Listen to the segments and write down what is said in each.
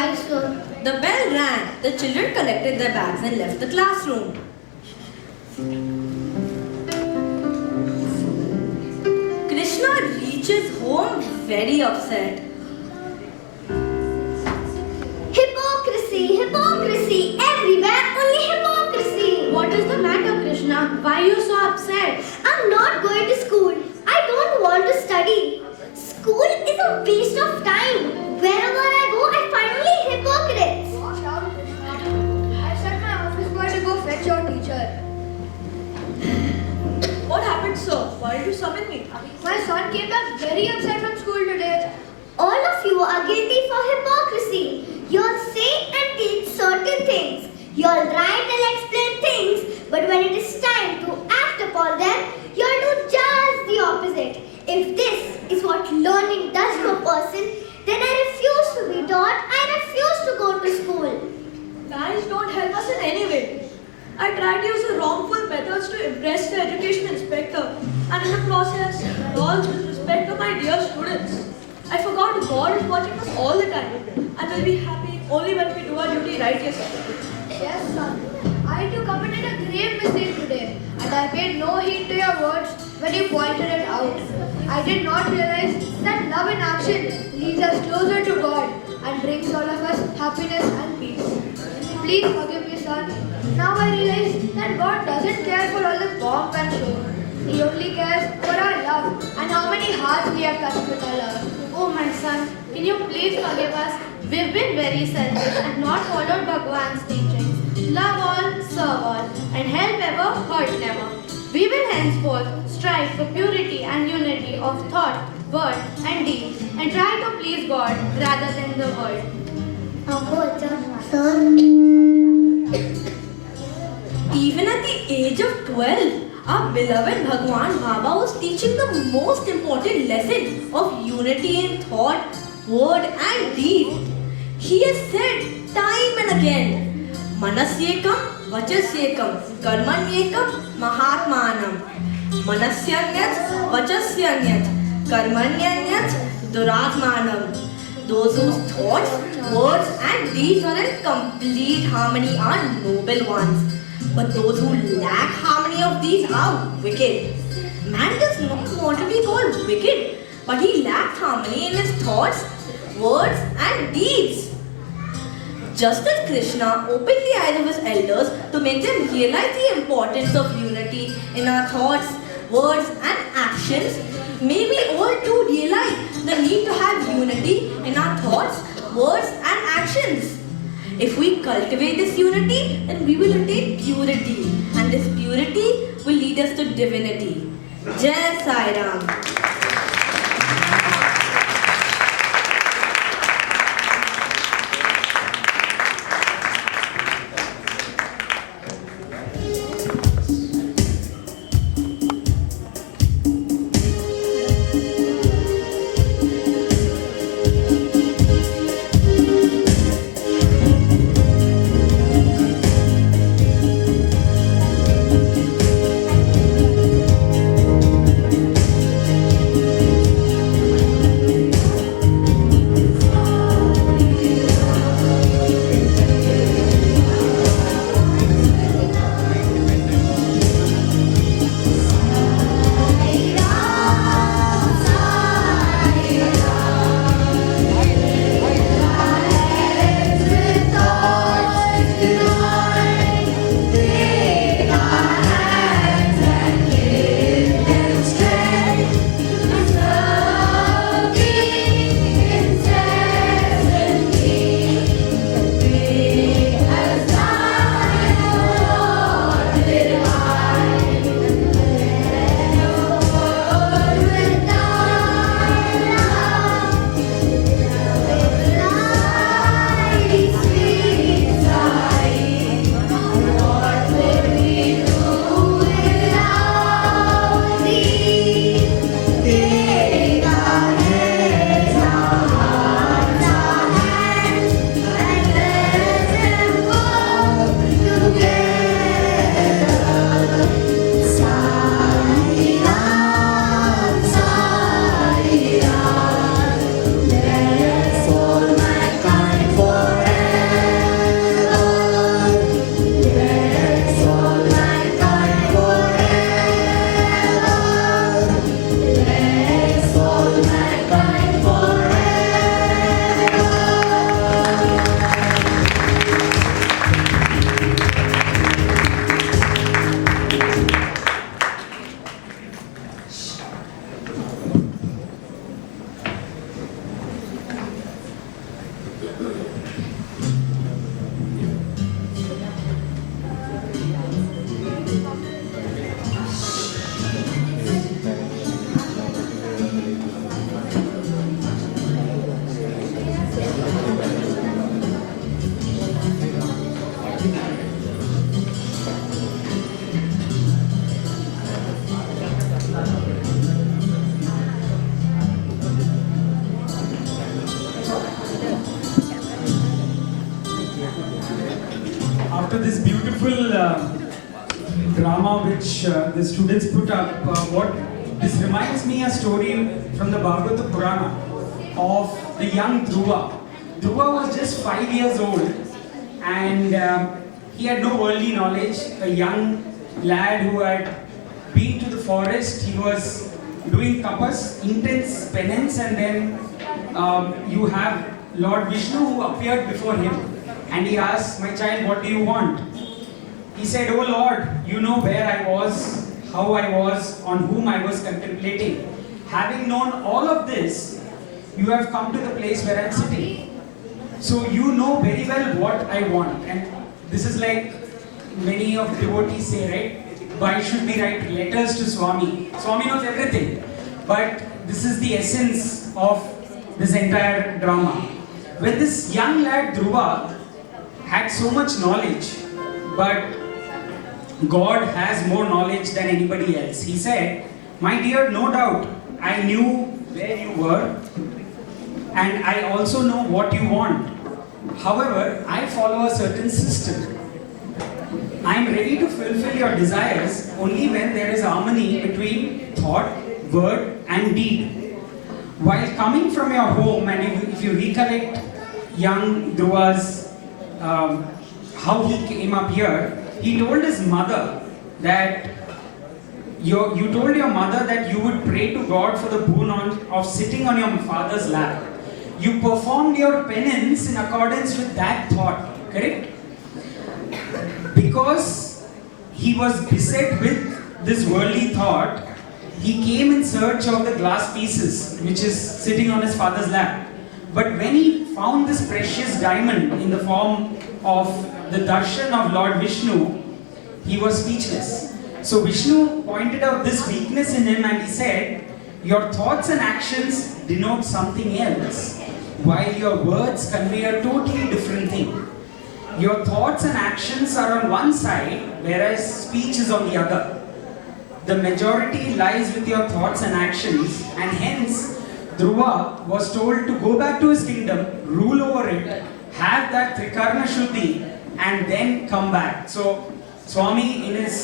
Bye, sir. The bell rang. The children collected their bags and left the classroom. Krishna reaches home very upset. Hypocrisy, hypocrisy, everywhere only hypocrisy. What is the matter, Krishna? Why are you so upset? I'm not going to school. I don't want to study. School is a waste of time. Wherever I go, I find only hypocrites. I sent my office boy to go fetch your teacher. What happened, sir? Why did you summon me? My son came back very upset from school today. All of you are guilty for hypocrisy. You'll say and teach certain things. You'll write and explain things, but when it is time to act upon them, you'll do just the opposite. If this is what learning does to a person, then I refuse to be taught. I refuse to go to school. Lies don't help us in any way. I tried to use the wrongful methods to impress the education inspector, and in the process, lost disrespect to my dear students. I forgot God is watching us all the time, and will be happy only when we do our duty right, yes, sir. Yes, son. I too committed a grave mistake today, and I paid no heed to your words when you pointed it out. I did not realize that love in action leads us closer to God and brings all of us happiness and peace. Please forgive me, son. Now I realize that God doesn't care for all the pomp and show. He only cares for our love and how many hearts we have touched with our love. Oh, my son, can you please forgive us? We've been very selfish and not followed Bhagwan's teachings. Love all, serve all, and help ever, hurt never. We will henceforth strive for purity and unity of thought, word, and deed, and try to please God rather than the world. Even at the age of 12, our beloved Bhagwan Baba was teaching the most important lesson of unity in thought, word and deed. He has said time and again, Manasyekam, Vachasyekam, Karmanyekam, Mahatmanam. Manasyanyat, Vachasyanyat, Karmanyanyat, Duratmanam. Those whose thoughts, words and deeds are in complete harmony are noble ones. But those who lack harmony of these are wicked. Man does not want to be called wicked, but he lacks harmony in his thoughts, words and deeds. Just as Krishna opened the eyes of his elders to make them realize the importance of unity in our thoughts, words and actions, may we all too realize the need to have unity in our thoughts, words and actions. If we cultivate this unity, then we will attain purity, and this purity will lead us to divinity. Jai Sai Ram. drama which the students put up, this reminds me a story from the Bhagavata Purana of the young Dhruva. Dhruva was just 5 years old, and he had no worldly knowledge. A young lad who had been to the forest, he was doing tapas, intense penance, and then you have Lord Vishnu who appeared before him, and he asked, "My child, what do you want?" He said, "Oh Lord, you know where I was, how I was, on whom I was contemplating. Having known all of this, you have come to the place where I am sitting. So you know very well what I want." And this is like many of the devotees say, right? Why should we write letters to Swami? Swami knows everything. But this is the essence of this entire drama. When this young lad Dhruva had so much knowledge, but God has more knowledge than anybody else. He said, "My dear, no doubt, I knew where you were, and I also know what you want. However, I follow a certain system. I am ready to fulfill your desires only when there is harmony between thought, word, and deed. While coming from your home, and if you recollect young Dhruva's, how he came up here, he told his mother that you told your mother that you would pray to God for the boon of sitting on your father's lap. You performed your penance in accordance with that thought, correct? Because he was beset with this worldly thought, he came in search of the glass pieces which is sitting on his father's lap. But when he found this precious diamond in the form of the darshan of Lord Vishnu, he was speechless. So Vishnu pointed out this weakness in him, and he said, "Your thoughts and actions denote something else, while your words convey a totally different thing. Your thoughts and actions are on one side, whereas speech is on the other. The majority lies with your thoughts and actions, and hence Dhruva was told to go back to his kingdom, rule over it, have that Trikarna Shuddhi, and then come back." So Swami in his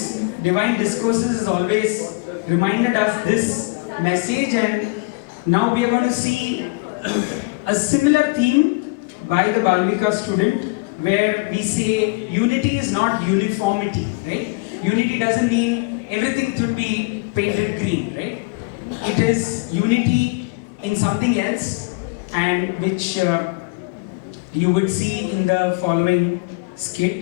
divine discourses has always reminded us this message, and now we are going to see a similar theme by the Balvika student, where we say unity is not uniformity, right? Unity doesn't mean everything should be painted green, right? It is unity in something else, and which you would see in the following skit.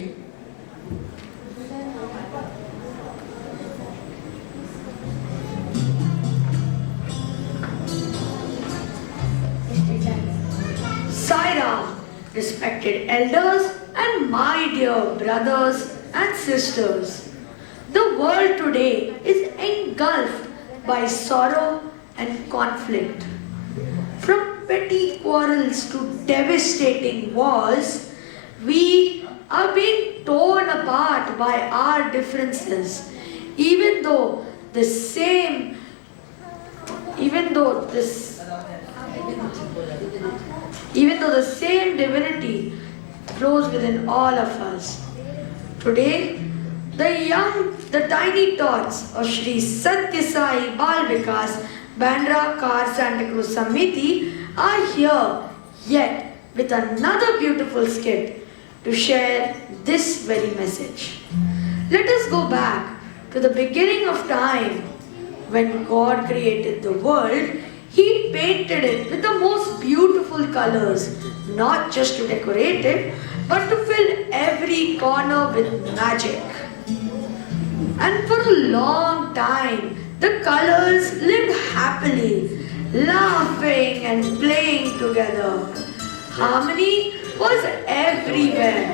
Saira, respected elders and my dear brothers and sisters. The world today is engulfed by sorrow and conflict. From petty quarrels to devastating wars, we are being torn apart by our differences, even though the same divinity flows within all of us. Today, the tiny tots of Shri Satya Sai Bal Vikas Bandra Kar Santa Cruz Samiti are here yet with another beautiful skit to share this very message. Let us go back to the beginning of time. When God created the world, He painted it with the most beautiful colors, not just to decorate it, but to fill every corner with magic. And for a long time, the colors lived happily, laughing and playing together. Harmony was everywhere.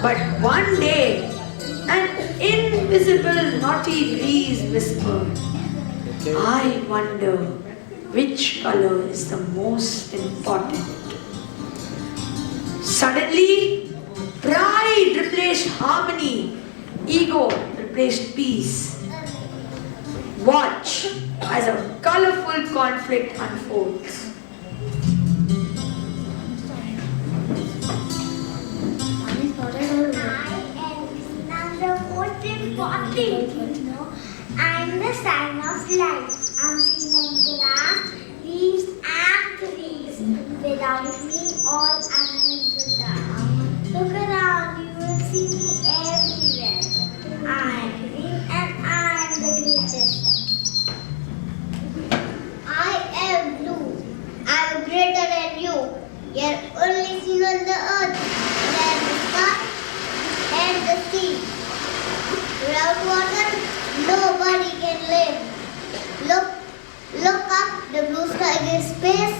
But one day, an invisible naughty breeze whispered, "I wonder which color is the most important." Suddenly, pride replaced harmony, ego replaced peace. Watch as a colorful conflict unfolds. I am the most important. know I'm the sign of life. I'm seen in grass, leaves and trees. Without me, all animals would die. Look around, you will see me everywhere. I'm green and I'm the greatest. I am blue. I'm greater than you. You're only seen on the earth, and the sky and the sea. Without water, nobody can live. Look up, the blue sky gives space